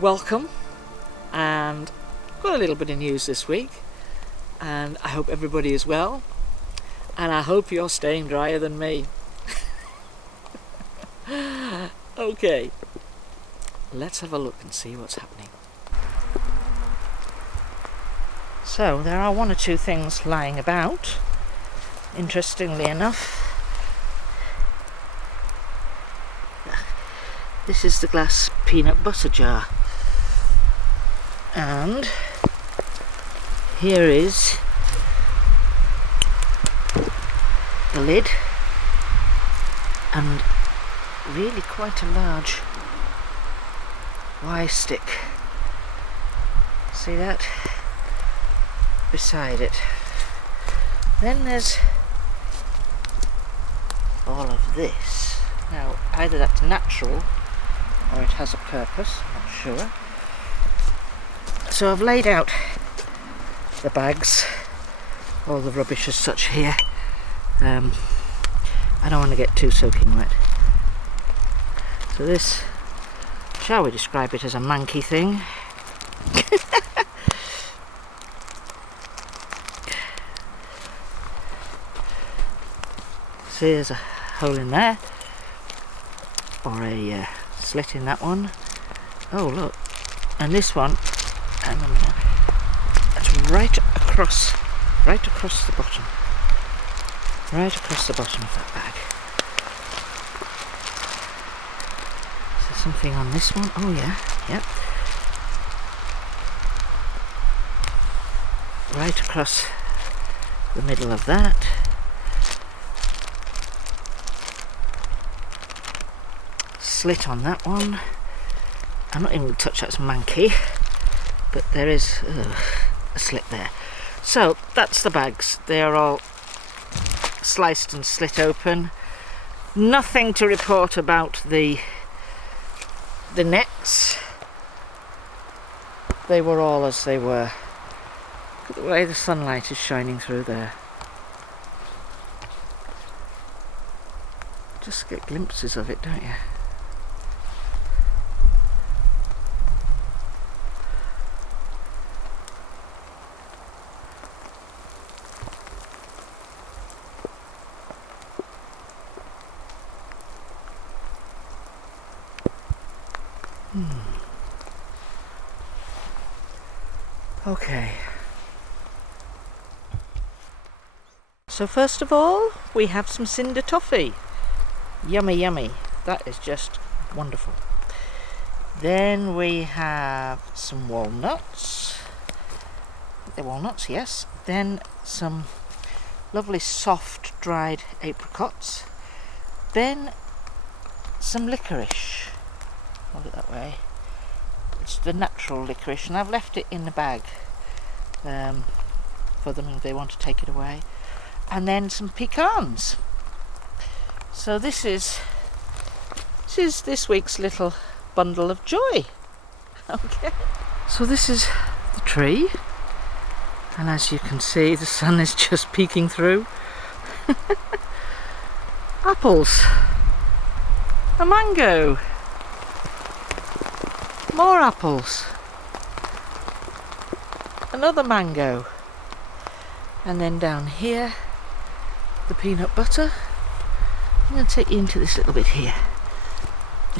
Welcome, and I've got a little bit of news this week, and I hope everybody is well, and I hope you're staying drier than me. Okay, let's have a look and see what's happening. So there are one or two things lying about, interestingly enough. This is the glass peanut butter jar. And here is the lid, and really quite a large Y stick. See that? Beside it. Then there's all of this. Now either that's natural or it has a purpose, I'm not sure. So I've laid out the bags, all the rubbish as such here. I don't want to get too soaking wet. So this, shall we describe it as a manky thing? See, there's a hole in there, or a slit in that one. Oh look, and this one, and it's right across the bottom, right across the bottom of that bag. Is there something on this one? Oh yeah, yep. Right across the middle of that. Slit on that one. I'm not even going to touch that, it's manky, but there is a slit there. So that's the bags. They are all sliced and slit open. Nothing to report about the nets. They were all as they were. Look at the way the sunlight is shining through there. Just get glimpses of it, don't you? Okay. So first of all, we have some cinder toffee. Yummy, yummy. That is just wonderful. Then we have some walnuts. The walnuts, yes. Then some lovely soft dried apricots. Then some licorice. Hold it that way. It's the natural licorice, and I've left it in the bag for them if they want to take it away. And then some pecans. So this is this week's little bundle of joy. Okay. So this is the tree, and as you can see, the sun is just peeking through. Apples, a mango, more apples, another mango, and then down here the peanut butter. I'm going to take you into this little bit here.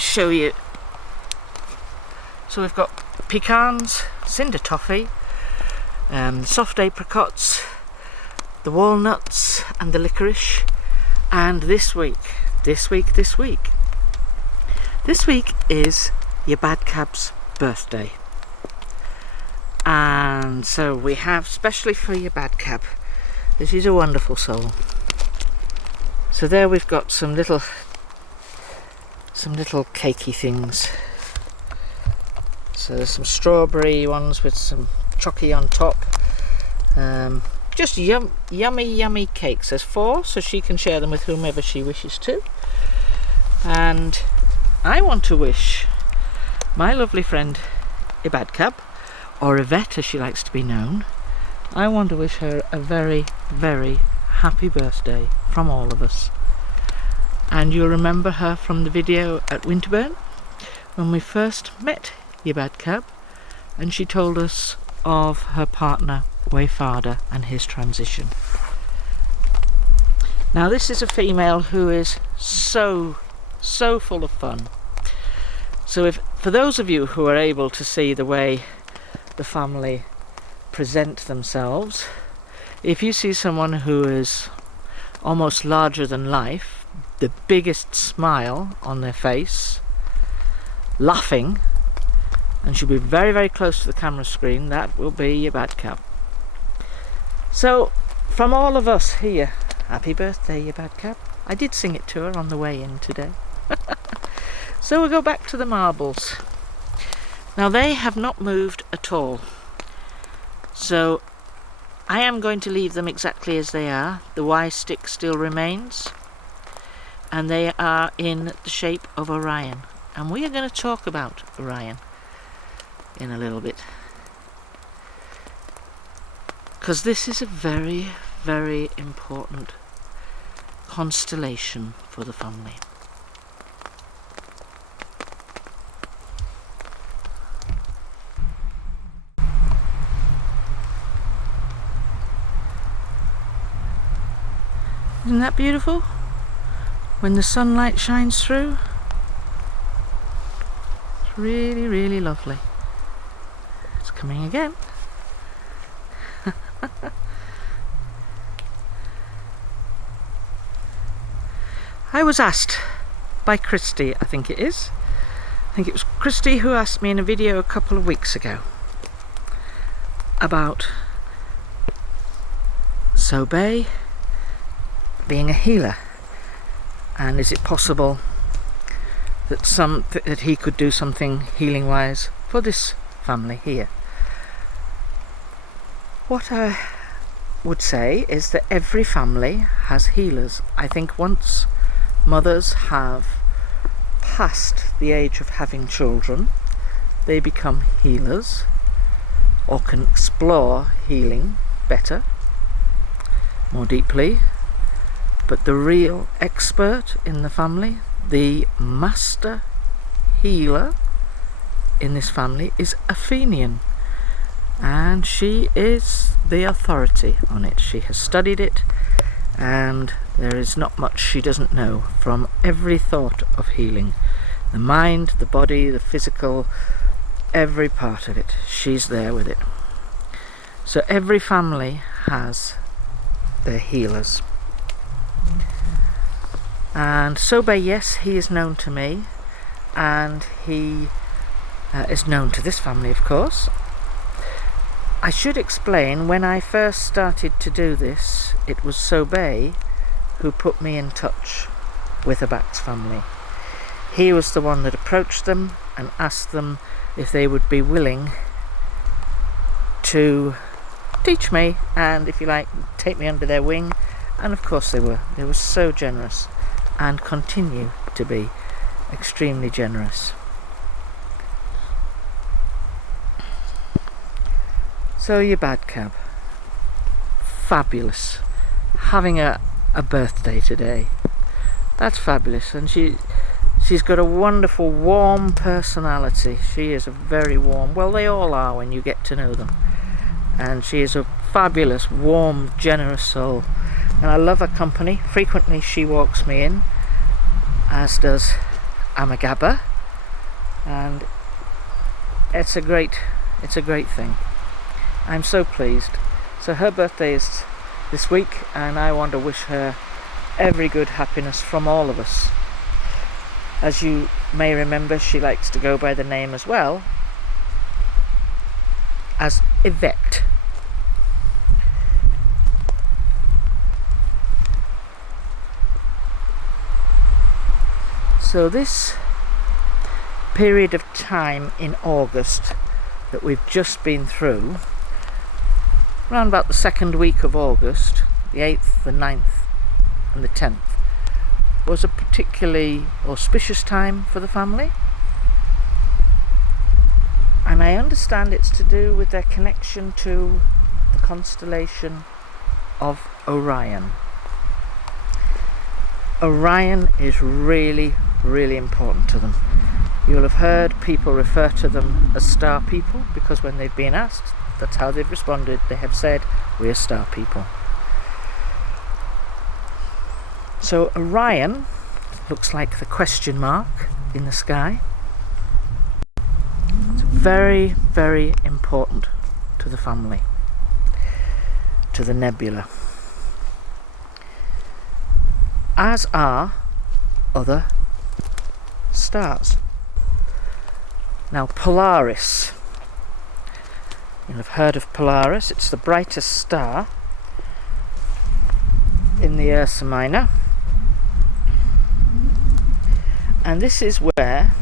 show you. So we've got pecans, cinder toffee, soft apricots, the walnuts and the licorice. And this week is your bad cab's birthday. And so we have specially for your bad cab, this is a wonderful soul. So there we've got some little cakey things. So there's some strawberry ones with some chocolate on top. Just yummy cakes. There's 4, so she can share them with whomever she wishes to. And I want to wish my lovely friend Ibadcab, or Yvette as she likes to be known, I want to wish her a very, very happy birthday from all of us. And you'll remember her from the video at Winterburn when we first met Ibadcab, and she told us of her partner Wayfarder and his transition. Now this is a female who is so full of fun. So if for those of you who are able to see the way the family present themselves, if you see someone who is almost larger than life, the biggest smile on their face, laughing, and she'll be very, very close to the camera screen, that will be your bad cab. So from all of us here, happy birthday, your bad cab. I did sing it to her on the way in today. So we'll go back to the marbles. Now they have not moved at all. So I am going to leave them exactly as they are. The Y stick still remains. And they are in the shape of Orion. And we are going to talk about Orion in a little bit. Because this is a very, very important constellation for the family. Isn't that beautiful? When the sunlight shines through, it's really, really lovely. It's coming again. I was asked by Christy, I think it is. I think it was Christy who asked me in a video a couple of weeks ago about Sobey being a healer, and is it possible that he could do something healing wise for this family here. What I would say is that every family has healers. I think once mothers have passed the age of having children, they become healers or can explore healing better, more deeply. But the real expert in the family, the master healer in this family, is Afeanean, and she is the authority on it. She has studied it, and there is not much she doesn't know from every thought of healing. The mind, the body, the physical, every part of it, she's there with it. So every family has their healers. And Sobey, yes, he is known to me, and he is known to this family, of course. I should explain, when I first started to do this, it was Sobey who put me in touch with the Bax family. He was the one that approached them and asked them if they would be willing to teach me and, if you like, take me under their wing. And of course they were. They were so generous and continue to be extremely generous. So your bad cab, fabulous, having a birthday today. That's fabulous, and she's got a wonderful warm personality. She is a very warm, well, they all are when you get to know them, and she is a fabulous, warm, generous soul. And I love her company. Frequently she walks me in, as does Amagaba, and it's a great thing. I'm so pleased. So her birthday is this week, and I want to wish her every good happiness from all of us. As you may remember, she likes to go by the name as well as Yvette. So this period of time in August that we've just been through, around about the second week of August, the 8th, the 9th and the 10th, was a particularly auspicious time for the family. And I understand it's to do with their connection to the constellation of Orion. Orion is really, really important to them. You'll have heard people refer to them as star people, because when they've been asked, that's how they've responded. They have said, "We're star people." So Orion looks like the question mark in the sky. It's very, very important to the family, to the nebula, as are other stars. Now, Polaris, you'll have heard of Polaris. It's the brightest star in the Ursa Minor, and this is where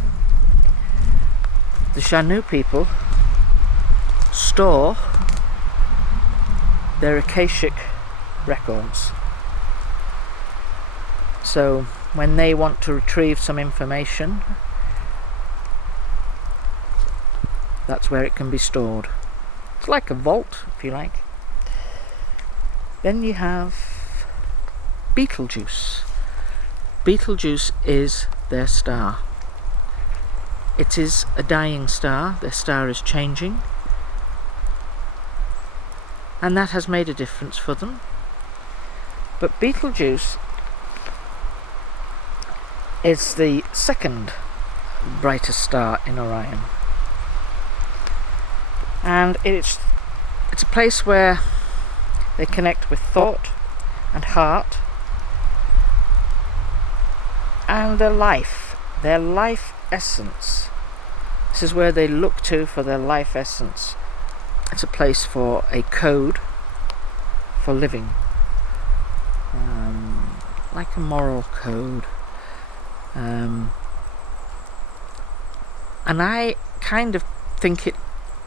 the Shanu people store their Akashic records. So when they want to retrieve some information, that's where it can be stored. It's like a vault, if you like. Then you have Betelgeuse. Betelgeuse is their star. It is a dying star. Their star is changing, and that has made a difference for them. But Betelgeuse is the second brightest star in Orion, and it's a place where they connect with thought and heart and their life essence. This is where they look to for their life essence. It's a place for a code for living, like a moral code. And I kind of think it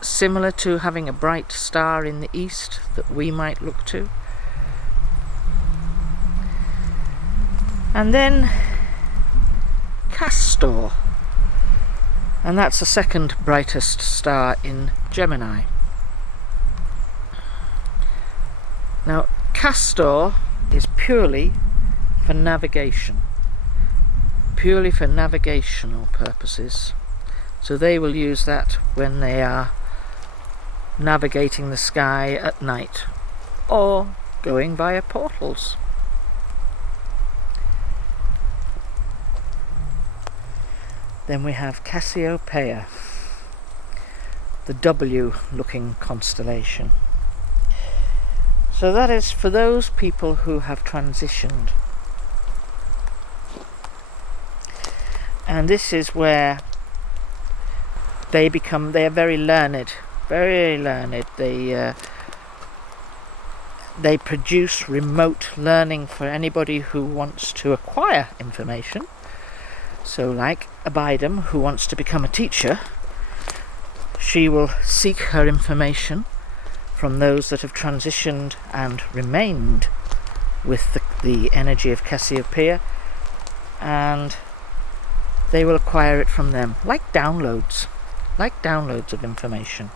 similar to having a bright star in the east that we might look to. And then Castor, and that's the second brightest star in Gemini. Now, Castor is purely for navigation, purely for navigational purposes. So they will use that when they are navigating the sky at night or going via portals. Then we have Cassiopeia, the W looking constellation. So that is for those people who have transitioned. And this is where they are very learned, very learned. They produce remote learning for anybody who wants to acquire information. So like Abidam, who wants to become a teacher, she will seek her information from those that have transitioned and remained with the energy of Cassiopeia, and they will acquire it from them, like downloads of information.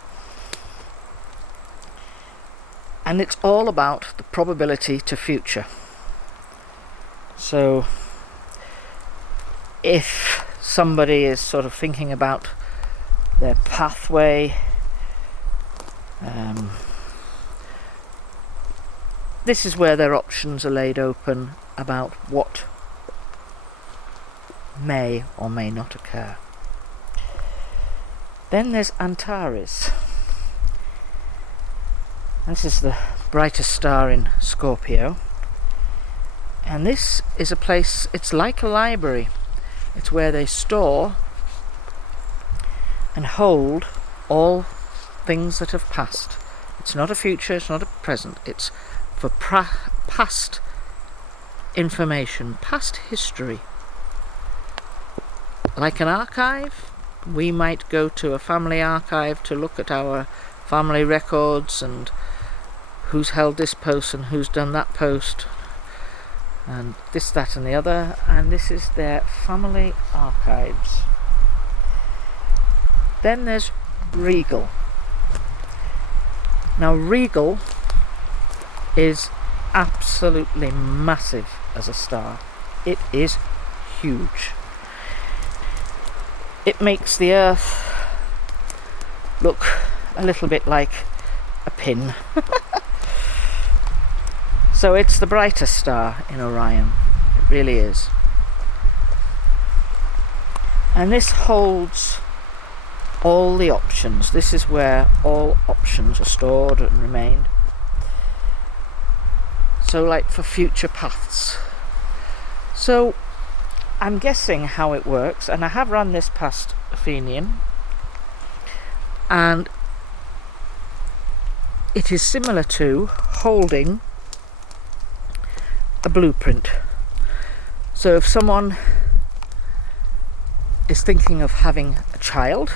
And it's all about the probability to future. So if somebody is sort of thinking about their pathway, this is where their options are laid open about what may or may not occur. Then there's Antares. This is the brightest star in Scorpio. And this is a place, it's like a library. It's where they store and hold all things that have passed. It's not a future, it's not a present, it's for past information, past history. Like an archive, we might go to a family archive to look at our family records and who's held this post and who's done that post and this, that and the other, and this is their family archives. Then there's Regal. Now Regal is absolutely massive as a star. It is huge. It makes the Earth look a little bit like a pin. So it's the brightest star in Orion. It really is. And this holds all the options. This is where all options are stored and remain. So like for future paths. So I'm guessing how it works, and I have run this past Afeanean, and it is similar to holding a blueprint. So if someone is thinking of having a child,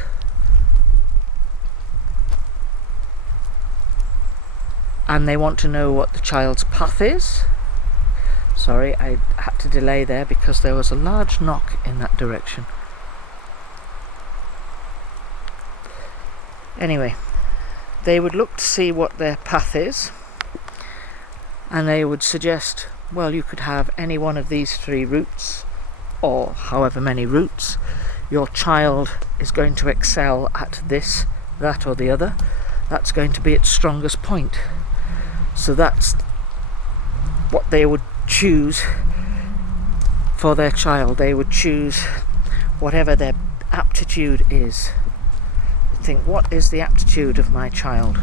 and they want to know what the child's path is. Sorry, I had to delay there because there was a large knock in that direction. Anyway, they would look to see what their path is, and they would suggest, well, you could have any one of these 3 routes, or however many routes. Your child is going to excel at this, that or the other. That's going to be its strongest point. So that's what they would choose for their child. They would choose whatever their aptitude is. Think, what is the aptitude of my child?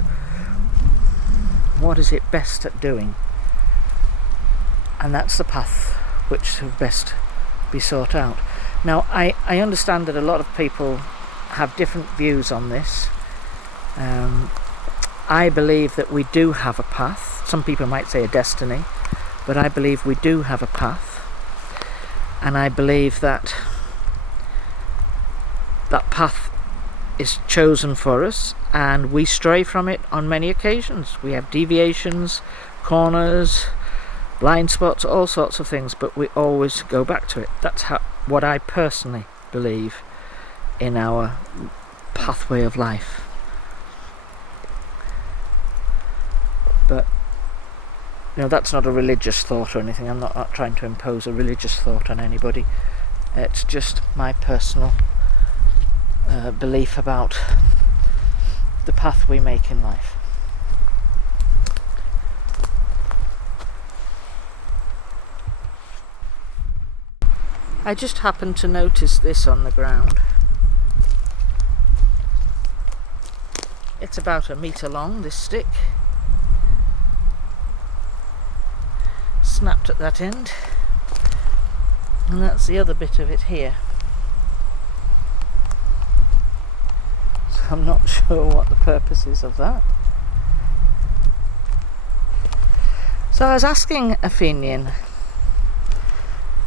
What is it best at doing? And that's the path which should best be sought out. Now, I understand that a lot of people have different views on this. I believe that we do have a path. Some people might say a destiny, but I believe we do have a path. And I believe that that path is chosen for us, and we stray from it on many occasions. We have deviations, corners, blind spots, all sorts of things, but we always go back to it. That's what I personally believe in our pathway of life. But that's not a religious thought or anything. I'm not trying to impose a religious thought on anybody. It's just my personal belief about the path we make in life. I just happened to notice this on the ground. It's about 1 metre long, this stick. Snapped at that end, and that's the other bit of it here. So I'm not sure what the purpose is of that. So I was asking Afeanean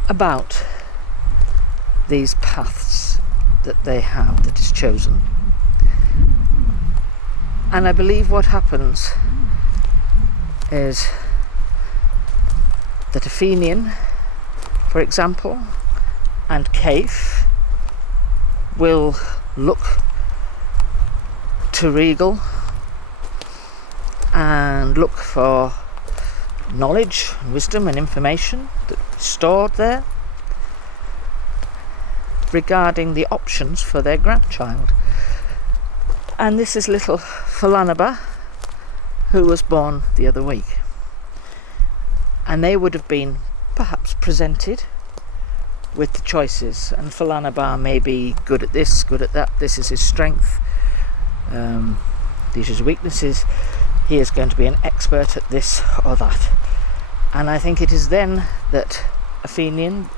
about these paths that they have, that is chosen, and I believe what happens is that Afeanean, for example, and Cafe will look to Regal and look for knowledge, wisdom and information that is stored there regarding the options for their grandchild. And this is little Falanaba, who was born the other week. And they would have been perhaps presented with the choices, and Falanabar may be good at this, good at that. This is his strength, these are his weaknesses. He is going to be an expert at this or that. And I think it is then that Afeanean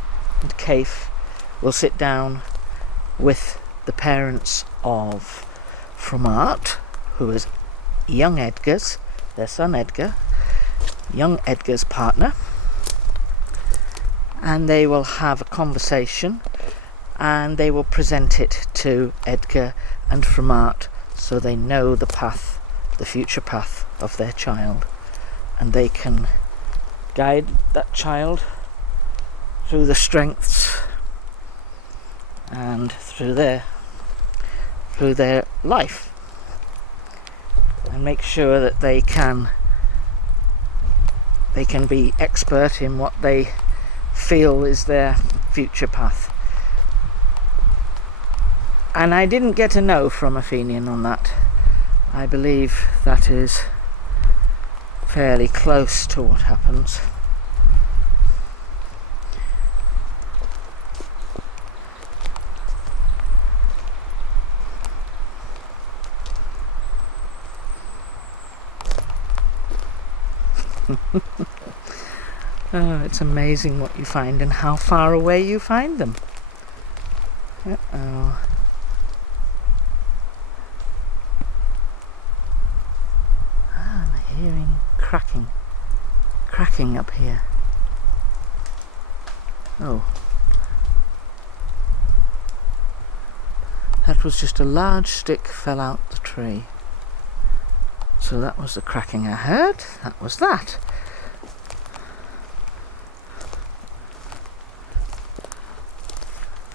and Kaif will sit down with the parents of Fromart, who is young Edgar's, their son Edgar, young Edgar's partner, and they will have a conversation and they will present it to Edgar and Fromart so they know the path, the future path of their child, and they can guide that child through the strengths and through their life, and make sure that they can be expert in what they feel is their future path. And I didn't get a no from Afeanean on that. I believe that is fairly close to what happens. Oh, it's amazing what you find and how far away you find them. Uh-oh. I'm hearing cracking up here. Oh. That was just a large stick fell out the tree. So that was the cracking I heard. That was that.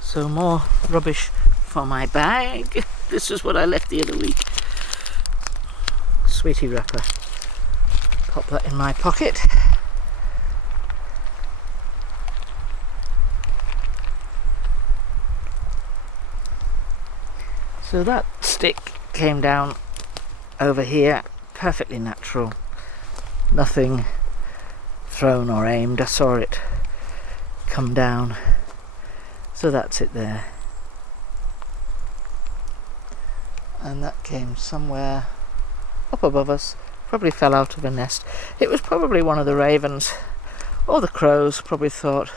So more rubbish for my bag. This is what I left the other week. Sweetie wrapper. Pop that in my pocket. So that stick came down over here, perfectly natural. Nothing thrown or aimed. I saw it come down. So that's it there. And that came somewhere up above us. Probably fell out of a nest. It was probably one of the ravens or the crows. Probably thought,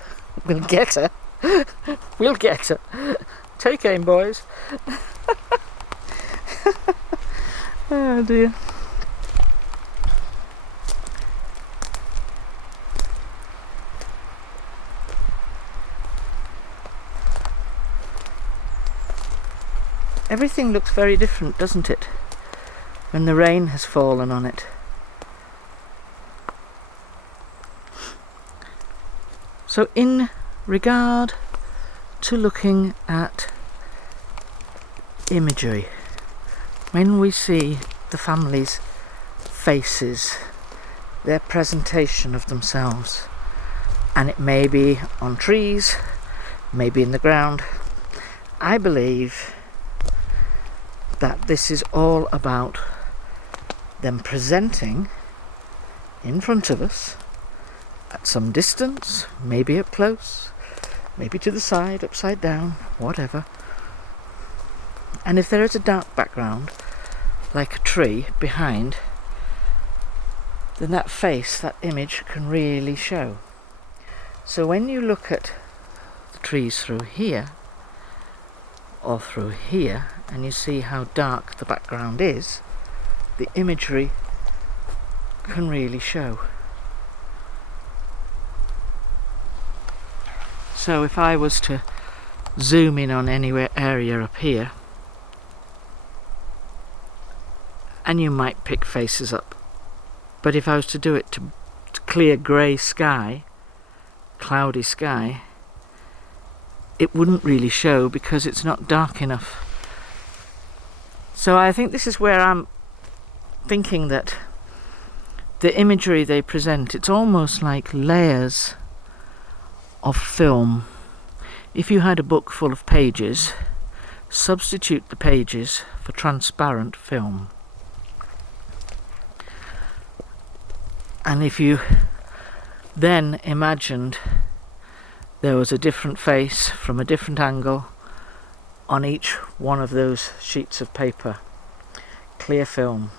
we'll get her. We'll get her. Take aim, boys. Oh dear. Everything looks very different, doesn't it, when the rain has fallen on it. So in regard to looking at imagery, when we see the family's faces, their presentation of themselves, and it may be on trees, maybe in the ground, I believe that this is all about them presenting in front of us at some distance, maybe up close, maybe to the side, upside down, whatever. And if there is a dark background, like a tree behind, then that face, that image can really show. So when you look at the trees through here, or through here, and you see how dark the background is, the imagery can really show. So if I was to zoom in on any area up here, and you might pick faces up, but if I was to do it to clear grey sky, cloudy sky, it wouldn't really show because it's not dark enough. So I think this is where I'm thinking that the imagery they present, it's almost like layers of film. If you had a book full of pages, substitute the pages for transparent film. And if you then imagined there was a different face from a different angle on each one of those sheets of paper. Clear film.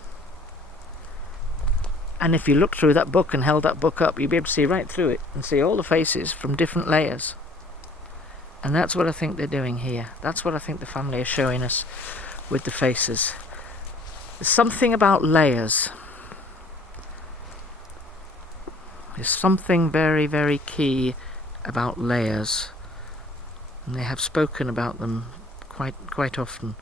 And if you looked through that book and held that book up, you'd be able to see right through it and see all the faces from different layers. And that's what I think they're doing here. That's what I think the family are showing us with the faces. There's something about layers. There's something very, very key about layers. And they have spoken about them quite often.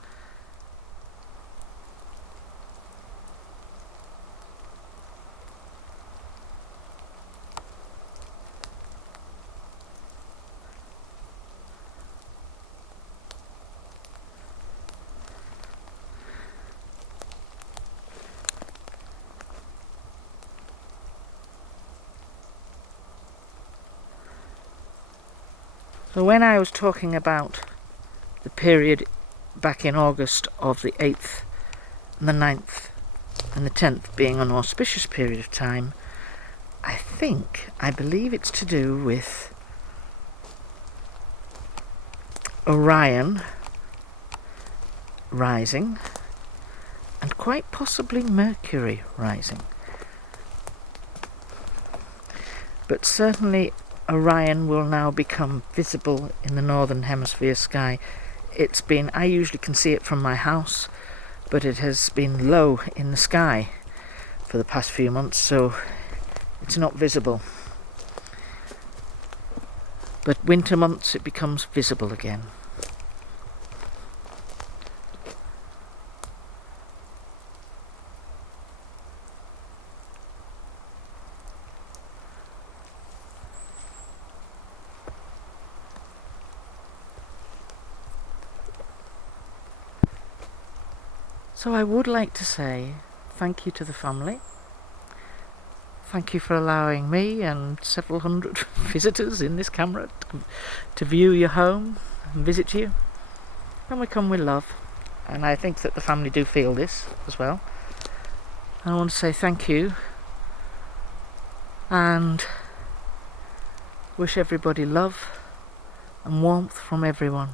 So when I was talking about the period back in August of the 8th and the 9th and the 10th being an auspicious period of time, I believe it's to do with Orion rising and quite possibly Mercury rising. But certainly Orion will now become visible in the northern hemisphere sky. I usually can see it from my house, but it has been low in the sky for the past few months, so it's not visible. But winter months it becomes visible again. So I would like to say thank you to the family. Thank you for allowing me and several hundred visitors in this camera to view your home and visit you. And we come with love. And I think that the family do feel this as well. And I want to say thank you and wish everybody love and warmth from everyone.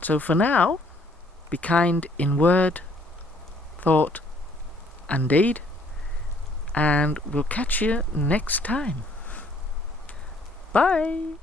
So for now, be kind in word, thought and deed, and we'll catch you next time. Bye!